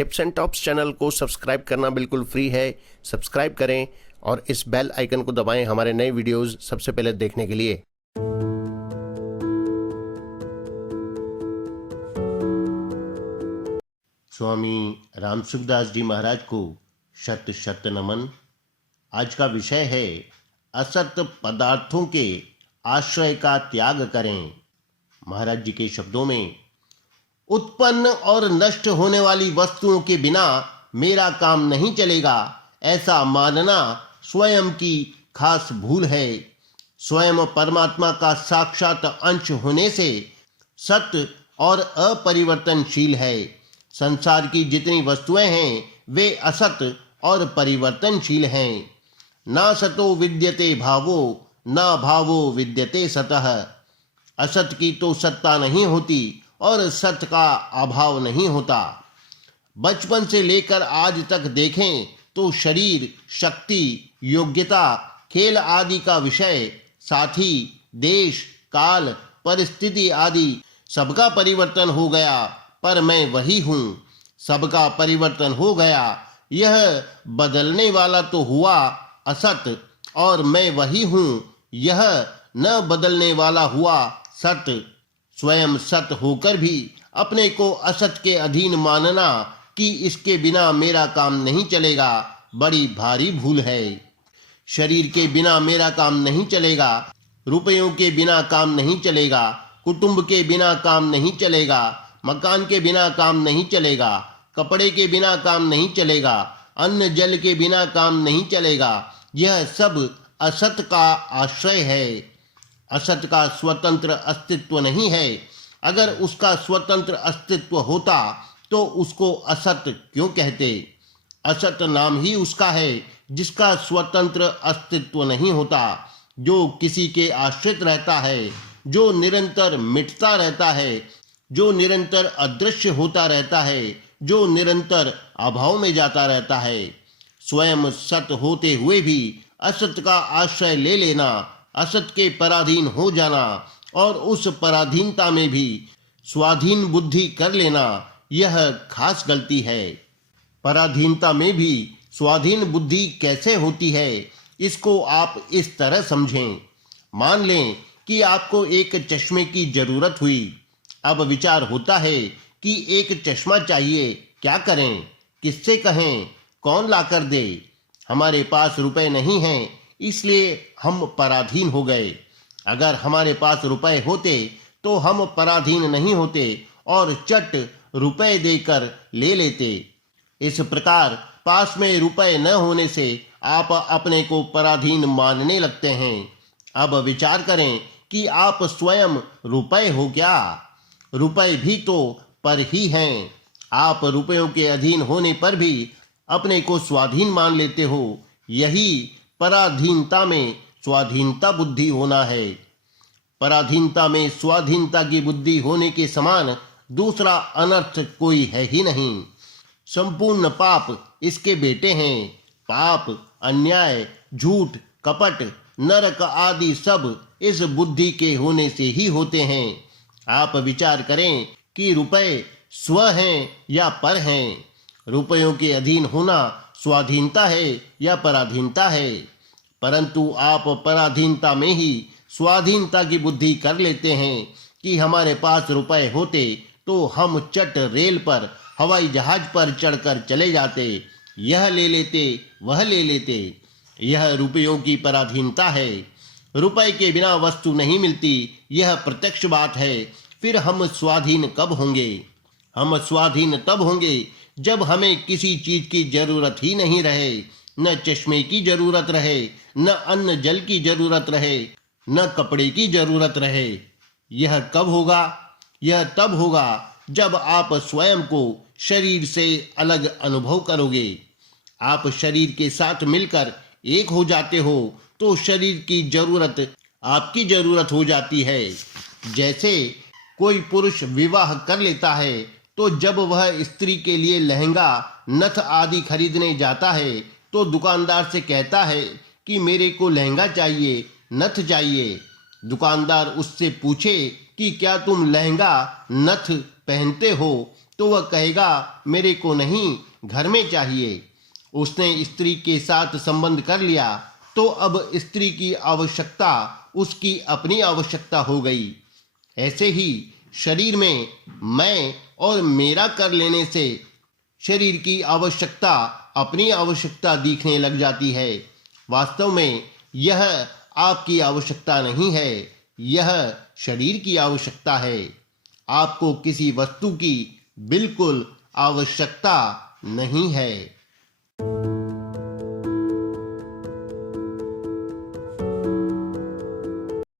Tips and tops channel को subscribe करना बिल्कुल फ्री है। सब्सक्राइब करें और इस बेल आइकन को दबाएं हमारे नए वीडियोस सबसे पहले देखने के लिए। स्वामी राम सुखदास जी महाराज को शत शत नमन। आज का विषय है असत पदार्थों के आश्रय का त्याग करें। महाराज जी के शब्दों में, उत्पन्न और नष्ट होने वाली वस्तुओं के बिना मेरा काम नहीं चलेगा, ऐसा मानना स्वयं की खास भूल है। स्वयं परमात्मा का साक्षात अंश होने से सत्य और अपरिवर्तनशील है। संसार की जितनी वस्तुएं हैं वे असत और परिवर्तनशील हैं। ना सतो विद्यते भावो, ना भावो विद्यते सतः। असत की तो सत्ता नहीं होती और सत्य का अभाव नहीं होता। बचपन से लेकर आज तक देखें तो शरीर, शक्ति, योग्यता, खेल आदि का विषय, साथी, देश, काल, परिस्थिति आदि सबका परिवर्तन हो गया, पर मैं वही हूँ। सबका परिवर्तन हो गया, यह बदलने वाला तो हुआ असत, और मैं वही हूँ, यह न बदलने वाला हुआ सत्य। स्वयं सत्य होकर भी अपने को असत के अधीन मानना कि इसके बिना मेरा काम नहीं चलेगा, बड़ी भारी भूल है। शरीर के बिना मेरा काम नहीं चलेगा, रुपयों के बिना काम नहीं चलेगा, कुटुंब के बिना काम नहीं चलेगा, मकान के बिना काम नहीं चलेगा, कपड़े के बिना काम नहीं चलेगा, अन्न जल के बिना काम नहीं चलेगा। यह सब असत का आश्रय है। असत का स्वतंत्र अस्तित्व नहीं है। अगर उसका स्वतंत्र अस्तित्व होता तो उसको असत क्यों कहते? असत नाम ही उसका है जिसका स्वतंत्र अस्तित्व नहीं होता, जो किसी के आश्रित रहता है, जो निरंतर मिटता रहता है, जो निरंतर अदृश्य होता रहता है, जो निरंतर अभाव में जाता रहता है। स्वयं सत होते हुए भी असत का आश्रय ले लेना, असत के पराधीन हो जाना और उस पराधीनता में भी स्वाधीन बुद्धि कर लेना, यह खास गलती है। पराधीनता में भी स्वाधीन बुद्धि कैसे होती है, इसको आप इस तरह समझें। मान लें कि आपको एक चश्मे की जरूरत हुई। अब विचार होता है कि एक चश्मा चाहिए, क्या करें, किससे कहें, कौन लाकर दे? हमारे पास रुपए नहीं हैं, इसलिए हम पराधीन हो गए। अगर हमारे पास रुपए होते तो हम पराधीन नहीं होते और चट रुपए देकर ले लेते। इस प्रकार पास में रुपए न होने से आप अपने को पराधीन मानने लगते हैं। अब विचार करें कि आप स्वयं रुपए हो क्या? रुपए भी तो पर ही हैं। आप रुपयों के अधीन होने पर भी अपने को स्वाधीन मान लेते हो। यही पराधीनता में स्वाधीनता बुद्धि होना है। पराधीनता में स्वाधीनता की बुद्धि होने के समान दूसरा अनर्थ कोई है ही नहीं। संपूर्ण पाप इसके बेटे हैं। पाप, अन्याय, झूठ, कपट, नरक आदि सब इस बुद्धि के होने से ही होते हैं। आप विचार करें कि रुपए स्व हैं या पर हैं। रुपयों के अधीन होना स्वाधीनता है या पराधीनता है? परंतु आप पराधीनता में ही स्वाधीनता की बुद्धि कर लेते हैं कि हमारे पास रुपए होते तो हम चट रेल पर, हवाई जहाज पर चढ़कर चले जाते, यह ले लेते, वह ले लेते। यह रुपयों की पराधीनता है। रुपए के बिना वस्तु नहीं मिलती, यह प्रत्यक्ष बात है। फिर हम स्वाधीन कब होंगे? हम स्वाधीन तब होंगे जब हमें किसी चीज की जरूरत ही नहीं रहे, न चश्मे की जरूरत रहे, न अन्न जल की जरूरत रहे, न कपड़े की जरूरत रहे। यह कब होगा? यह तब होगा जब आप स्वयं को शरीर से अलग अनुभव करोगे। आप शरीर के साथ मिलकर एक हो जाते हो तो शरीर की जरूरत आपकी जरूरत हो जाती है। जैसे कोई पुरुष विवाह कर लेता है तो जब वह स्त्री के लिए लहंगा, नथ आदि खरीदने जाता है तो दुकानदार से कहता है कि मेरे को लहंगा चाहिए, नथ चाहिए। दुकानदार उससे पूछे कि क्या तुम लहंगा, नथ पहनते हो? तो वह कहेगा मेरे को नहीं, घर में चाहिए। उसने स्त्री के साथ संबंध कर लिया तो अब स्त्री की आवश्यकता उसकी अपनी आवश्यकता हो गई। ऐसे ही शरीर में मैं और मेरा कर लेने से शरीर की आवश्यकता अपनी आवश्यकता दिखने लग जाती है। वास्तव में यह आपकी आवश्यकता नहीं है, यह शरीर की आवश्यकता है। आपको किसी वस्तु की बिल्कुल आवश्यकता नहीं है।